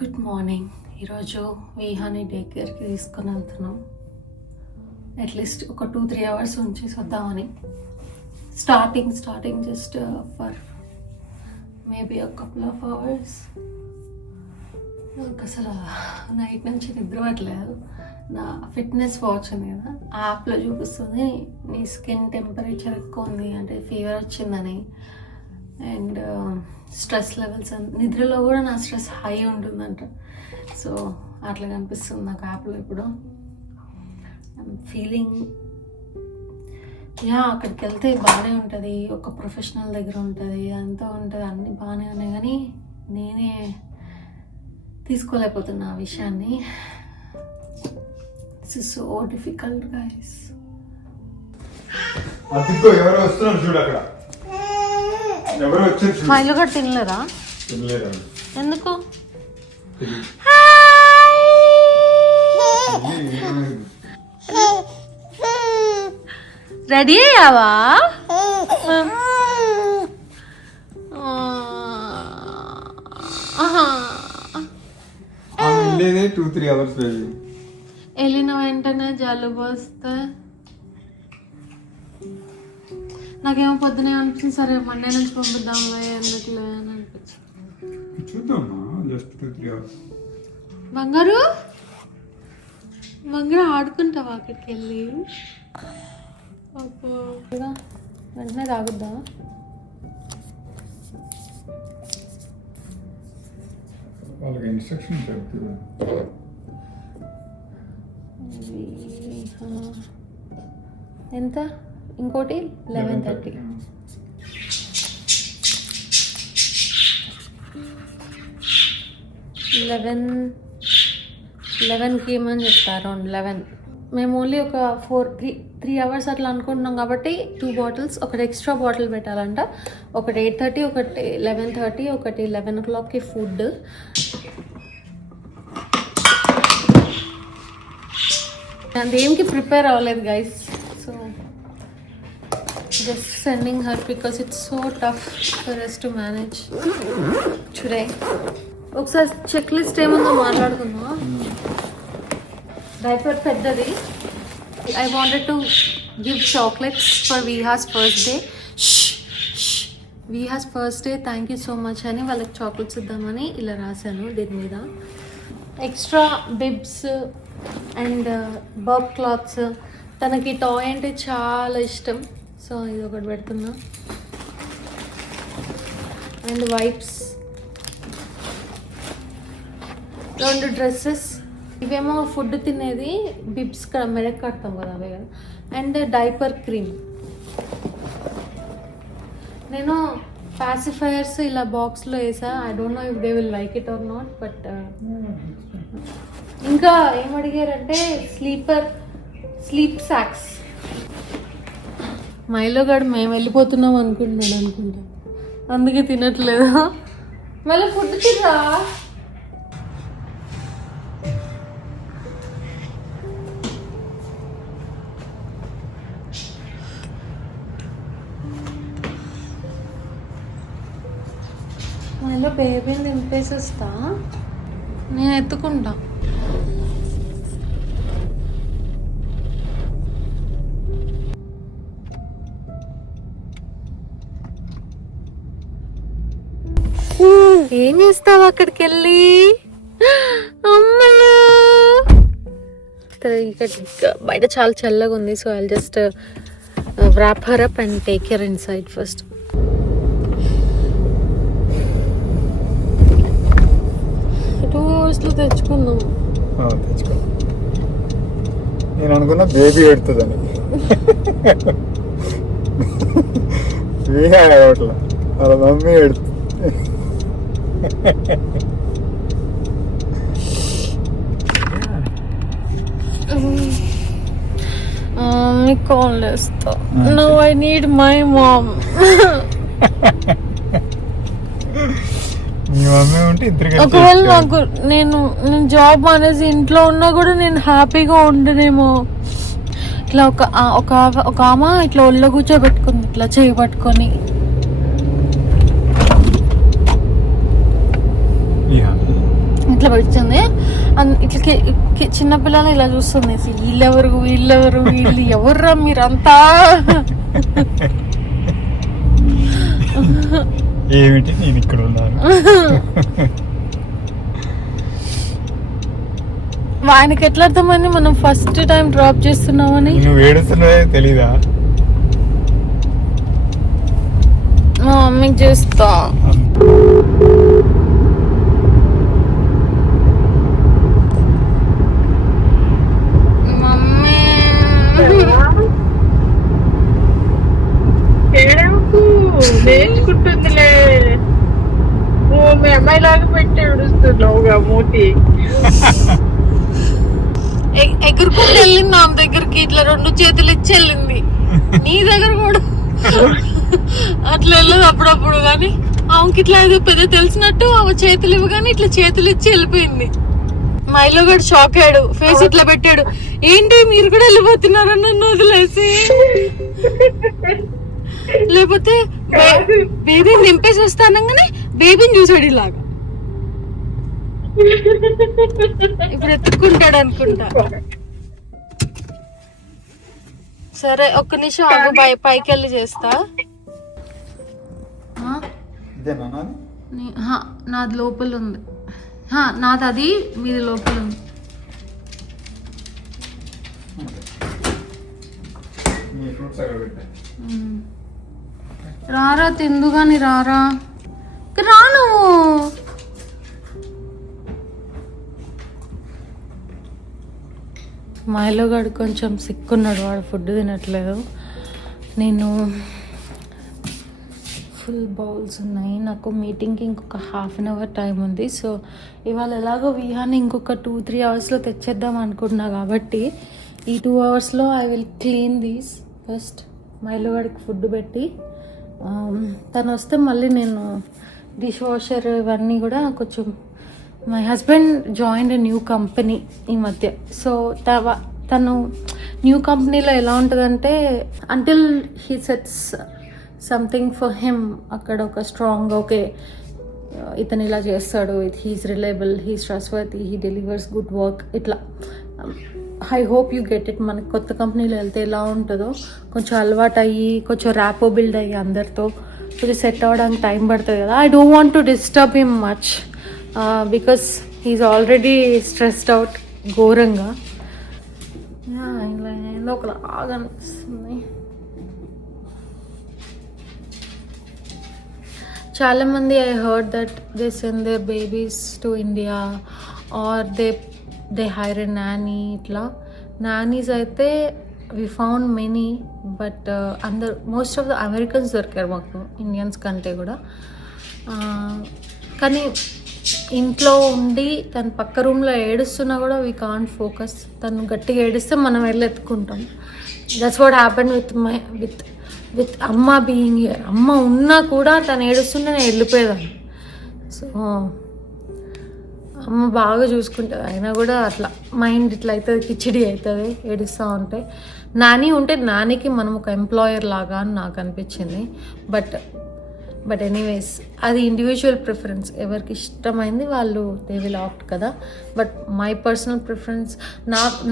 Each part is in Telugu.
Good morning. ఈరోజు విహాని డే కేర్కి తీసుకొని వెళ్తున్నాం. అట్లీస్ట్ ఒక 2-3 అవర్స్ ఉంచేసి వద్దామని. Starting just for maybe a couple of hours. నాకు అసలు నైట్ నుంచి నిద్ర పట్టలేదు. నా ఫిట్నెస్ వాచ్ ఉంది కదా, ఆ యాప్లో చూపిస్తుంది నీ స్కిన్ టెంపరేచర్ ఎక్కువ ఉంది అంటే ఫీవర్ వచ్చిందని, అండ్ స్ట్రెస్ లెవెల్స్ నిద్రలో కూడా నా స్ట్రెస్ హై ఉంటుందంట. సో అట్లా కనిపిస్తుంది నాకు యాప్లో ఇప్పుడు. ఐఎమ్ ఫీలింగ్ అక్కడికి వెళ్తే బాగానే ఉంటుంది, ఒక ప్రొఫెషనల్ దగ్గర ఉంటుంది, అంతా ఉంటుంది, అన్నీ బాగానే ఉన్నాయి, కానీ నేనే తీసుకోలేకపోతున్నా ఆ విషయాన్ని. This is so difficult guys. ఎవరు వస్తున్నారు చూడు అక్కడ. ఎవరు వచ్చారు? మైలు కూడా తినలేరా? ఎందుకు? రెడీ అయ్యావా? వెళ్ళేదే 2-3 అవర్స్ వెళ్ళిన వెంటనే జలుబు వస్తే నాకేమో పొద్దునే అనిపించింది, సరే మండే నుంచి పంపిద్దాంలే ఎందుకులే అని అనిపించింది. చూద్దామా, జస్ట్ 2-3 అవర్స్. బంగారు ఆడుకుంటావా అక్కడికి వెళ్ళి? వెంటనే తాగుద్దా? వాళ్ళకి ఇన్స్ట్రక్షన్ చెప్తారు. ఎంత? ఇంకోటి 11:30. 11కి ఏమని చెప్తారు, అరౌండ్ 11. మేము ఓన్లీ ఒక 3 అవర్స్ అట్లా అనుకుంటున్నాం కాబట్టి 2 బాటిల్స్, ఒకటి ఎక్స్ట్రా బాటిల్ పెట్టాలంట. ఒకటి 8:30, ఒకటి 11:30, ఒకటి 11 o'clockకి ఫుడ్. దేనికి ప్రిపేర్ అవ్వలేదు guys. So just sending her because it's so tough for us to manage today. ఒకసారి చెక్ లిస్ట్ ఏముందో మాట్లాడుకుందాం. డైపర్ పెద్దది. I wanted to give chocolates for Viha's first day. Viha's first day, thank you so much అని వాళ్ళకి చాక్లెట్స్ ఇద్దామని ఇలా రాశాను దీని మీద. Extra bibs and burp cloths. తనకి టాయ్ అంటే చాలా ఇష్టం, సో ఇది ఒకటి పెడుతున్నా. And wipes, 2 dresses. ఇవేమో ఫుడ్ తినేది, బిబ్స్ మెడక్ కడతాం కదా అవే కదా. And diaper cream. నేను పాసిఫైయర్స్ ఇలా బాక్స్లో వేసా. I don't know if they will like it or not, but ఇంకా ఏం అడిగారంటే స్లీప్ సాక్స్. మైలో గడు మేము వెళ్ళిపోతున్నాం అనుకుంటా, అందుకే తినట్లేదు. మళ్ళీ ఫుడ్ తిన్నా. మళ్ళీ బేబీని దింపేసి వస్తా, నేను ఎత్తుకుంటా. ఏం చేస్తావు అక్కడికి వెళ్ళి? అమ్మలు బయట చాలా చల్లగా ఉంది, so I just wrap her up and take her inside first. తెచ్చుకుందాం. నేను అనుకున్నా బేబీ పెడుతుందని. అట్లా వాళ్ళ మమ్మీ పెడుతుంది. కాల్ చేస్తా. No, I need my mom. మీ మమ్మీ ఉంటే ఇద్దరికి. ఒకవేళ నాకు నేను జాబ్ అనేసి ఇంట్లో ఉన్నా కూడా నేను హ్యాపీగా ఉండనేమో. ఇట్లా ఒక ఆమె ఇట్లా ఒళ్ళో కూర్చోబెట్టుకుంది, ఇట్లా చేయి పట్టుకొని. ఇట్లా ఇట్లా పెట్టింది. ఇట్లా చిన్నపిల్లలు ఇలా చూస్తుంది. వీళ్ళు ఎవర్రా మీరంతా? ఏమిటి నేను ఇక్కడ ఉన్నాను. ఆయనకి ఎట్లా అర్థమైంది మనం ఫస్ట్ టైం డ్రాప్ చేస్తున్నామని? నువ్వు ఏడుస్తున్నావే తెలీదా? మా మమ్మీకి చేస్తా. మమ్మీ నేర్చుకుంటుందిలే. ఓ మీ అమ్మాయి లాగా పెట్టి ఏడుస్తున్నావుగా మూతి. ఎగురుకుంటూ వెళ్ళింది ఆమె దగ్గరికి, ఇట్లా 2 చేతులు ఇచ్చి వెళ్ళింది. నీ దగ్గర కూడా అట్లా వెళ్ళదు అప్పుడప్పుడు. కానీ ఆమెకి ఇట్లా ఏదో పెద్ద తెలిసినట్టు ఆమె చేతులు ఇవ్వగానే ఇట్లా చేతులు ఇచ్చి వెళ్ళిపోయింది. మైలో కూడా షాక్ అయ్యాడు, ఫేస్ ఇట్లా పెట్టాడు. ఏంటి మీరు కూడా వెళ్ళిపోతున్నారా నన్ను వదిలేసి? లేకపోతే బేబీని నింపేసి వస్తానగానే బేబీని చూసాడు ఇలాగా. ఇప్పుడు ఎత్తుక్కుంటాడు అనుకుంటా. సరే ఒక్క నిమిషం ఆగు, పైకి వెళ్ళి చేస్తా. నాది లోపల ఉంది. నాది అది, మీది లోపల ఉంది. రారా తిందు గాని రారా. రాను. మైలో గడు కొంచెం సిక్కున్నాడు, వాడు ఫుడ్ తినట్లేదు. నేను ఫుల్ బౌల్స్ ఉన్నాయి. నాకు మీటింగ్కి ఇంకొక ½ అన్ అవర్ టైం ఉంది. సో ఇవాళ ఎలాగో విహాన్ని ఇంకొక 2-3 అవర్స్లో తెచ్చేద్దాం అనుకుంటున్నా. కాబట్టి ఈ 2 అవర్స్లో I will clean these first. మైలో గడికి ఫుడ్ పెట్టి తను వస్తే మళ్ళీ నేను డిష్ వాషర్ ఇవన్నీ కూడా కొంచెం. My husband joined a new company ఈ మధ్య. సో తను న్యూ కంపెనీలో ఎలా ఉంటుందంటే until he sets something for him, అక్కడ ఒక స్ట్రాంగ్ ఓకే ఇతను ఇలా చేస్తాడు, he's reliable, he's trustworthy, he delivers good work, ఇట్లా. I hope you get it. మనకి కొత్త కంపెనీలో వెళ్తే ఎలా ఉంటుందో కొంచెం అలవాటు అయ్యి కొంచెం ర్యాపో బిల్డ్ అయ్యి అందరితో కొంచెం సెట్ అవ్వడానికి టైం పడుతుంది కదా. I don't want to disturb him much because he's already stressed out ఘోరంగా. ఇలా ఒకలాగా అనిపిస్తుంది. చాలామంది I heard that they send their babies to India or they hire a nanny. ఇట్లా నానీస్ అయితే we found many, but most of the Americans దొరికారు మాకు, ఇండియన్స్ కంటే కూడా. కానీ ఇంట్లో ఉండి తను పక్క రూమ్లో ఏడుస్తున్నా కూడా వీ కాంట్ ఫోకస్. తను గట్టిగా ఏడిస్తే మనం వెళ్ళి ఎత్తుకుంటాం. దట్స్ వాట్ హ్యాపెన్ విత్ అమ్మ బీయింగ్ హియర్. అమ్మ ఉన్నా కూడా తను ఏడుస్తుంటే నేను వెళ్ళిపోయేదాన్ని. సో అమ్మ బాగా చూసుకుంటుంది, అయినా కూడా అట్లా మైండ్ ఇట్లా అవుతుంది, కిచిడి అవుతుంది ఏడుస్తూ ఉంటే. నాని ఉంటే నానికి మనం ఒక ఎంప్లాయర్ లాగా అని నాకు అనిపించింది. బట్ ఎనీవేస్ అది ఇండివిజువల్ ప్రిఫరెన్స్, ఎవరికి ఇష్టమైంది వాళ్ళు దే విల్ ఆప్ట్ కదా. బట్ మై పర్సనల్ ప్రిఫరెన్స్,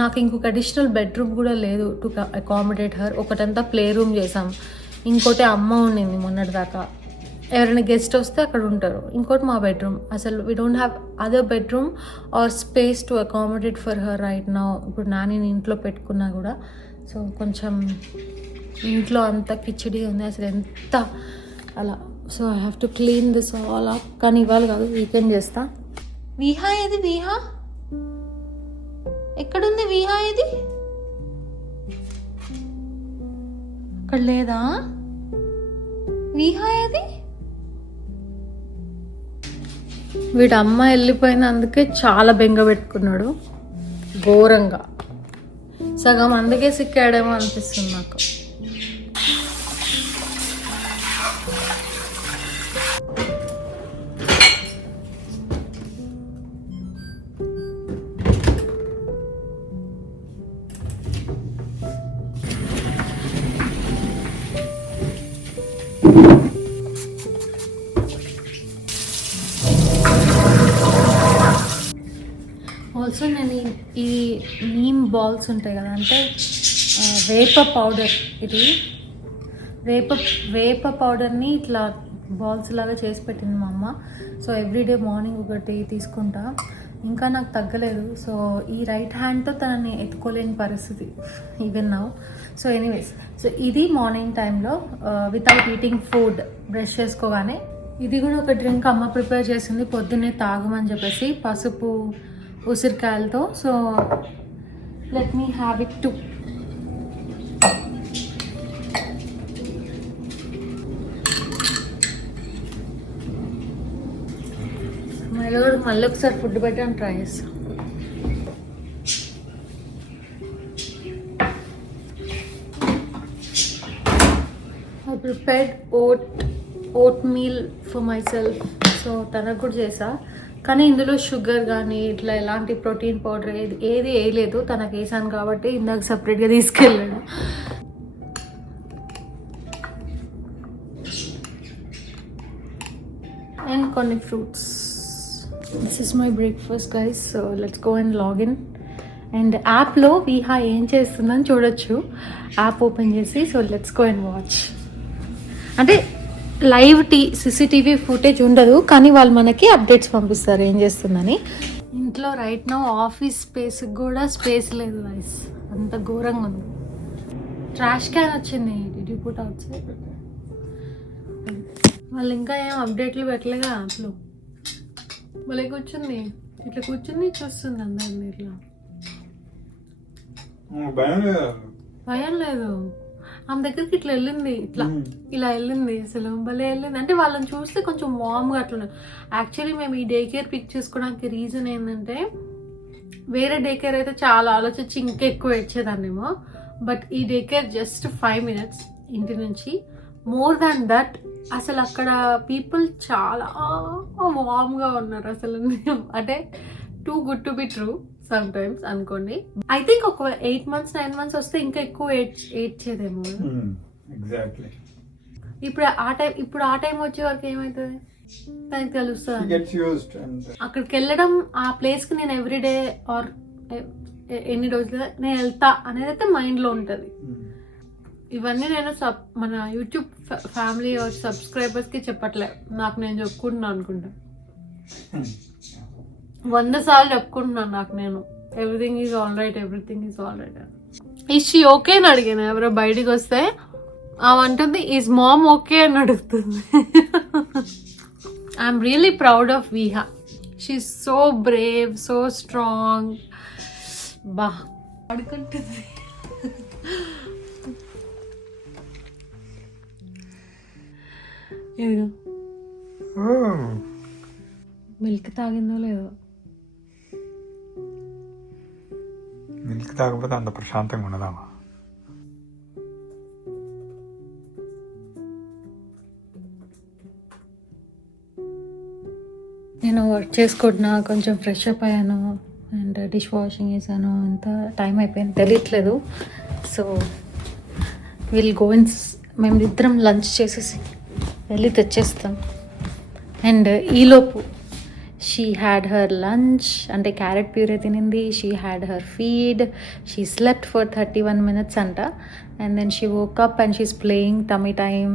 నాకు ఇంకొక అడిషనల్ బెడ్రూమ్ కూడా లేదు టు అకామిడేట్ హర్. ఒకటంతా ప్లే రూమ్ చేసాం, ఇంకోటి అమ్మ ఉండింది మొన్నటిదాకా. ఎవరైనా గెస్ట్ వస్తే అక్కడ ఉంటారు. ఇంకోటి మా బెడ్రూమ్. అసలు we don't have other bedroom are space to accommodate for her right now. ఇప్పుడు నాని ఇంట్లో పెట్టుకున్నా కూడా సో కొంచెం ఇంట్లో అంతా కిచిడి ఉంది అసలు ఎంత అలా. So I have to clean this all up. కానీ ఇవాళ కాదు, వీకెండ్ చేస్తా. విహా ఏది? విహా ఎక్కడుంది? విహా ఏది? అక్కడ లేదా? విహా ఏది? వీడు అమ్మ వెళ్ళిపోయింది అందుకే చాలా బెంగ పెట్టుకున్నాడు ఘోరంగా. సగం అందుకే సిక్కాడేమో అనిపిస్తుంది నాకు. ఆల్సో నేను ఈ నీమ్ బాల్స్ ఉంటాయి కదా, అంటే వేప పౌడర్, ఇది వేప పౌడర్ని ఇట్లా బాల్స్ లాగా చేసి పెట్టింది మా అమ్మ. సో ఎవ్రీడే మార్నింగ్ ఒకటి తీసుకుంటా, ఇంకా నాకు తగ్గలేదు. సో ఈ రైట్ హ్యాండ్తో తనని ఎత్తుకోలేని పరిస్థితి even now. So anyways, so ఇది మార్నింగ్ టైంలో వితౌట్ ఈటింగ్ ఫుడ్ బ్రష్ చేసుకోగానే. ఇది కూడా ఒక డ్రింక్ అమ్మ ప్రిపేర్ చేసింది పొద్దున్నే తాగమని చెప్పేసి, పసుపు ఉసిరికాయలతో. So let me have it to. మళ్ళీ ఒకసారి ఫుడ్ పెట్టాను, ట్రై చేస్తాను. I prepared vote meal for my self. So తనకు కూడా చేసా, కానీ ఇందులో షుగర్ కానీ ఇట్లా ఎలాంటి ప్రోటీన్ పౌడర్ ఏది వేయలేదు. తనకు వేసాను కాబట్టి ఇందాక సపరేట్గా తీసుకెళ్ళాను. అండ్ కొన్ని fruits. This is my breakfast guys. So let's go and login. And యాప్లో విహా ఏం చేస్తుందని చూడొచ్చు, యాప్ ఓపెన్ చేసి. So let's go and watch. అంటే లైవ్ CCTV ఫుటేజ్ ఉండదు, కానీ వాళ్ళు మనకి అప్డేట్స్ పంపిస్తారు ఏం చేస్తుందని. ఇంట్లో రైట్ నౌ ఆఫీస్ స్పేస్కి కూడా స్పేస్ లేదు గైస్, అంత ఘోరంగా ఉంది. ట్రాష్ క్యాన్ వచ్చింది, did you put out side? వాళ్ళు ఇంకా ఏం అప్డేట్లు పెట్టలేగా యాప్లో. మళ్ళీ కూర్చుంది, ఇట్లా కూర్చుంది చూస్తుంది అందరిని. ఇట్లా భయం లేదు. ఆమె దగ్గరికి ఇట్లా వెళ్ళింది, ఇలా వెళ్ళింది, అసలు భలే వెళ్ళింది. అంటే వాళ్ళని చూస్తే కొంచెం వామ్గా అట్లా. యాక్చువల్లీ మేము ఈ డే కేర్ పిక్ చేసుకోవడానికి రీజన్ ఏంటంటే, వేరే డే కేర్ అయితే చాలా ఆలోచించి ఇంకెక్కువ ఇచ్చేదాన్నేమో. బట్ ఈ డే కేర్ జస్ట్ 5 minutes ఇంటి నుంచి. మోర్ దాన్ దట్, అసలు అక్కడ పీపుల్ చాలా వామ్గా ఉన్నారు అసలు. అంటే too good to be true some times అనుకోండి. ఐ థింక్ ఒక 8 months 9 months వస్తే ఇంకా ఎక్కువ ఏడ్చేదేమో. ఎగ్జాక్ట్లీ. ఇప్పుడు ఆ టైం వచ్చే వరకు ఏమవుతుంది దానికి తెలుస్తుంది. అక్కడికి వెళ్ళడం, ఆ ప్లేస్ కి నేను ఎవ్రీడే ఆర్ ఎన్ని రోజులు నేను వెళ్తా అనేది అయితే మైండ్ లో ఉంటది. ఇవన్నీ నేను మన యూట్యూబ్ ఫ్యామిలీ సబ్స్క్రైబర్స్ కి చెప్పట్లే, నాకు నేను చెప్పుకుంటున్నాను అనుకుంటా. 100 సార్లు చెప్పుకుంటున్నాను నాకు నేను. Everything is all right, everything is all right. Ishi okay అని అడిగాను ఎవరో బయటికి వస్తే. అంటుంది ఈజ్ మామ్ ఓకే అని అడుగుతుంది. I'm really proud of Viha. She is so Brave, so strong. బా అడుగుంటుంది. మిల్క్ తాగిందో లేదో. మిల్క్ తాగకపోతే అంత ప్రశాంతంగా ఉండదామా? నేను వర్క్ చేసుకుంటున్నా, కొంచెం ఫ్రెష్ అప్ అయ్యాను అండ్ డిష్ వాషింగ్ చేశాను. అంత టైం అయిపోయింది తెలియట్లేదు. So will go in. మేము ఇద్దరం లంచ్ చేసేసి వెళ్ళి తెచ్చేస్తాం. అండ్ ఈలోపు షీ హ్యాడ్ హర్ లంచ్, అంటే క్యారెట్ ప్యూరే తినింది. She had her feed. She slept for 31 minutes అంట. And then she woke up and she's playing tummy time.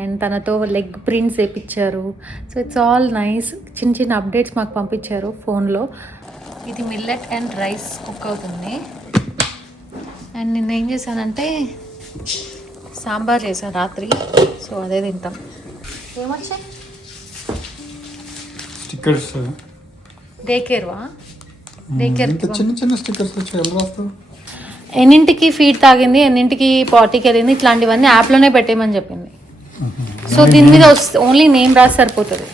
And తనతో లెగ్ ప్రింట్స్ వేయించారు. So it's all nice. చిన్న చిన్న అప్డేట్స్ మాకు పంపించారు ఫోన్లో. ఇది మిల్లెట్ అండ్ రైస్ కుక్ అవుతుంది. అండ్ నిన్న ఏం చేశానంటే సాంబార్ చేశాను రాత్రి. సో అదే తింటాం. ఏమొచ్చాయి? స్టిక్కర్స్. డే కేర్వా? డే కేర్ చిన్న చిన్న స్టిక్కర్స్ వచ్చి ఎన్నింటికి ఫీడ్ తాగింది, ఎన్నింటికి పార్టీకి వెళ్ళింది, ఇట్లాంటివన్నీ యాప్లోనే పెట్టేయమని చెప్పింది. సో దీని మీద ఓన్లీ నేమ్ రాసి సరిపోతుంది.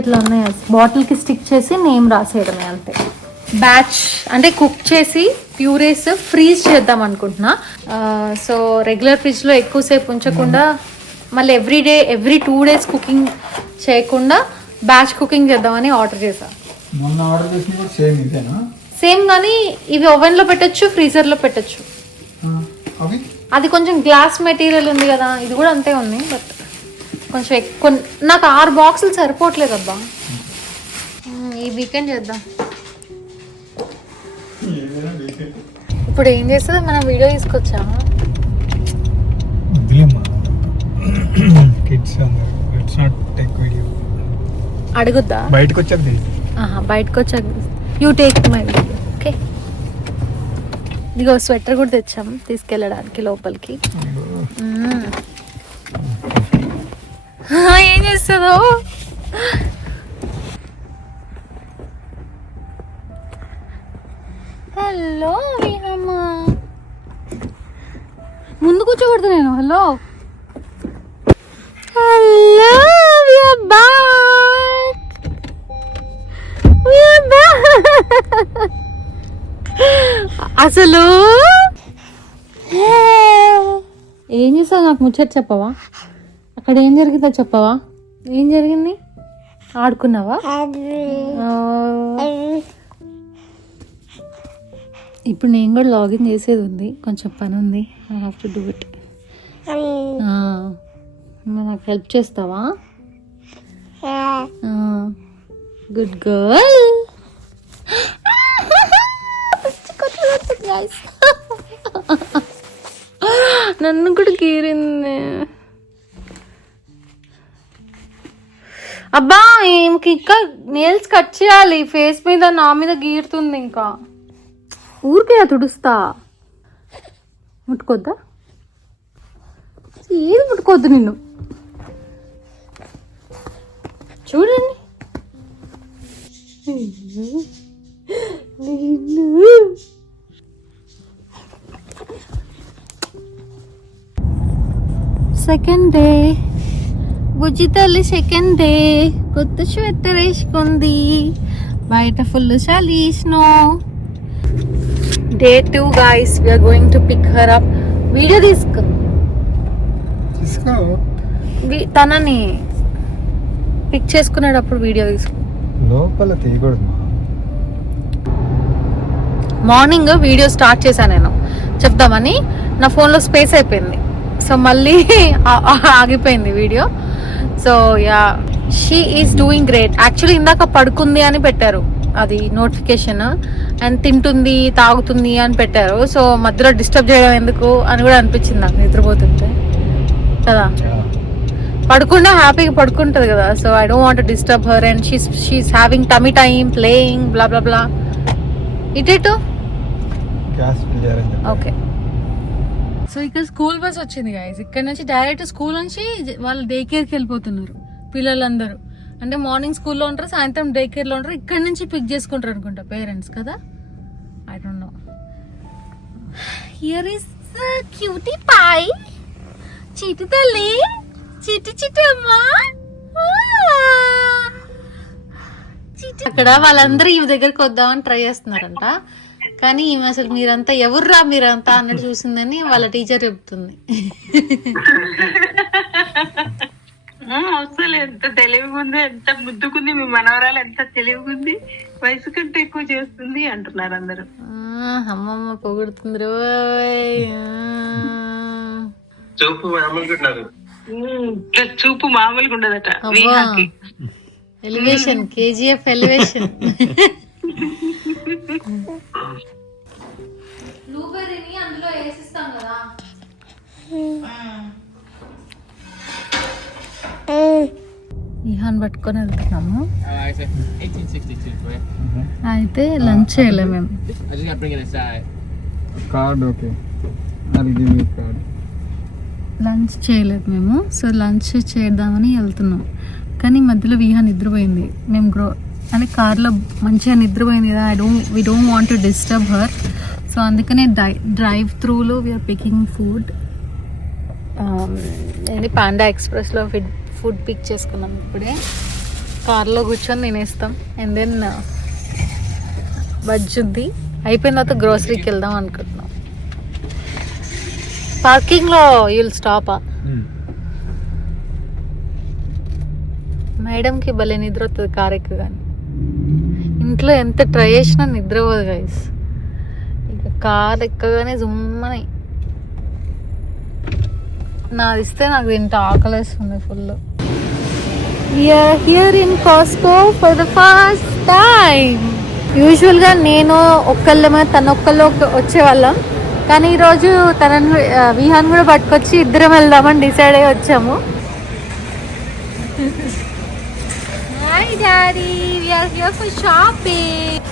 ఇట్లా ఉన్నాయి, బాటిల్కి స్టిక్ చేసి నేమ్ రాసేయడమే అంతే. బ్యాచ్ అంటే కుక్ చేసి ప్యూరేస్ ఫ్రీజ్ చేద్దాం అనుకుంటున్నా. సో రెగ్యులర్ ఫ్రిడ్జ్లో ఎక్కువసేపు ఉంచకుండా మళ్ళీ ఎవ్రీ 2 days కుకింగ్ చేయకుండా బ్యాచ్ కుకింగ్ చేద్దామని ఆర్డర్ చేసా. మొన్న ఆర్డర్ చేసిన కూడా సేమ్ ఇదేనా? సేమ్, కానీ ఇవి ఓవెన్లో పెట్టచ్చు, ఫ్రీజర్లో పెట్టచ్చు. అవి అది కొంచెం గ్లాస్ మెటీరియల్ ఉంది కదా, ఇది కూడా అంతే ఉంది. బట్ కొంచెం ఎక్కువ, నాకు 6 boxes సరిపోవట్లేదు అబ్బా. ఈ వీకెండ్ చేద్దాం. ఇప్పుడు ఏం చేస్తుంది, మనం వీడియో తీసుకొచ్చాము. వదిలేమ్మా కిడ్స్ అందరు ఇట్స్ నాట్ టేక్ వీడియో. అడుగుద్దా బయటకు వచ్చేది బయటకు వచ్చాక you take my video. Okay, ఇదిగో స్వెటర్ కూడా తెచ్చాము తీసుకెళ్ళడానికి లోపలికి. ఏం చేస్తుందో. హలో విహమ్మ, ముందు కూర్చోకూడదు నేను. Hello hello, we are back, we are back. అసలు ఏం చేస్తావు, నాకు ముచ్చట చెప్పవా? అక్కడ ఏం జరిగిందో చెప్పవా? ఏం జరిగింది? ఆడుకున్నావా? ఇప్పుడు నేను కూడా లాగిన్ చేసేది ఉంది, కొంచెం పని ఉంది. I have to do it. నాకు హెల్ప్ చేస్తావా? Good girl. నన్ను కూడా గీరింది. అబ్బా ఏమికి ఇంకా నేల్స్ కట్ చేయాలి. ఫేస్ మీద నా మీద గీరుతుంది. ఇంకా ఊరికే తుడుస్తా. ముట్టుకోద్దా? ఏది ముట్టుకోవద్దు నిన్ను. చూడండి సెకండ్ డే, బుజ్జి తల్లి సెకండ్ డే. కొత్త స్వెటర్ వేసుకుంది. బయట ఫుల్ చలి, snow. Day 2 guys, we are going to pick her up. Video తీసుకో. తనని పిక్ చేసుకునేటప్పుడు వీడియో తీసుకో. లోపల తీయకూడదు. మార్నింగ్ వీడియో స్టార్ట్ చేశాను నేను చెప్దామని, నా ఫోన్లో స్పేస్ అయిపోయింది. సో మళ్ళీ ఆగిపోయింది video. So yeah, she is doing great. Actually ఇందాక పడుకుంది అని పెట్టారు అది నోటిఫికేషన్, అండ్ తింటుంది తాగుతుంది అని పెట్టారు. సో మధ్యలో డిస్టర్బ్ చేయడం ఎందుకు అని కూడా అనిపించింది నాకు నిద్రపోతుంటే కదా. పడుకుంటే హ్యాపీగా పడుకుంటుంది కదా. So I don't want to disturb her and she's having tummy time playing blah blah blah. ఇటు ఓకే. సో ఇక్కడ స్కూల్ బస్ వచ్చింది గైస్. ఇక్కడ నుంచి డైరెక్ట్ స్కూల్ నుంచి వాళ్ళు డే కేర్కి వెళ్ళిపోతున్నారు పిల్లలందరూ. అంటే మార్నింగ్ స్కూల్లో ఉంటారు, సాయంత్రం డే కేర్లో ఉంటారు. ఇక్కడ నుంచి పిక్ చేసుకుంటారు అనుకుంటా పేరెంట్స్ కదా. I don't know. Here is cutie pie, చీటి తల్లి, చీటి చీటి అమ్మా. అక్కడ వాళ్ళందరూ ఈ దగ్గరికి వద్దామని ట్రై చేస్తున్నారంట. కానీ ఈమె అసలు మీరంతా ఎవర్రా మీరంతా అన్నట్టు చూసిందని వాళ్ళ టీచర్ చెప్తుంది. అసలు ఎంత తెలివిగుంది, ఎంత ముద్దుకుంది, మీ మనవరాలు ఎంత తెలివిగుంది, వయసు కంటే ఎక్కువ చేస్తుంది అంటున్నారు అందరూ. అమ్మమ్మ పొగుడుతుంది. చూపు మామూలుగా చూపు మామూలుగా ఉండదట. Elevation, KGF elevation. బ్లూబెర్రీని అందులో వేసిస్తాం కదా. ఇహాన్ పట్టుకొని వెళ్తున్నాము. అయితే లంచ్ చేయలే మేము. లంచ్ చేయలేదు మేము. సో లంచ్ చేద్దామని వెళ్తున్నాం. కానీ మధ్యలో విహాన్ నిద్రపోయింది. మేము అంటే కార్లో మంచిగా నిద్రపోయింది కదా. We don't want to disturb her. So అందుకనే డ్రైవ్ త్రూలో వీఆర్ పికింగ్ ఫుడ్. ఏంటి పాండా ఎక్స్ప్రెస్లో ఫుడ్ పిక్ చేసుకున్నాం. ఇప్పుడే కార్లో కూర్చొని తినేస్తాం. అండ్ దెన్ బజ్జి ఉంది. అయిపోయిన తర్వాత గ్రోసరీకి వెళ్దాం అనుకుంటున్నాం. పార్కింగ్లో యూల్ స్టాపా? మేడంకి భలే నిద్ర వస్తుంది కార్ ఎక్కగానే. ఇంట్లో ఎంత ట్రై చేసినా నిద్రపోదు గైస్. ఇక కార్ ఎక్కగానే జుమ్మని నాది ఇస్తే నాకు తింటే ఆకలేస్తుంది full. We are here in Costco for the first time. యూజువల్గా నేను ఒక్కళ్ళమే తను ఒక్కళ్ళు వచ్చేవాళ్ళం, కానీ ఈరోజు తనని విహాన్ కూడా పట్టుకొచ్చి ఇద్దరం వెళ్దామని డిసైడ్ అయ్యి వచ్చాము. Hi daddy, we are here for shopping.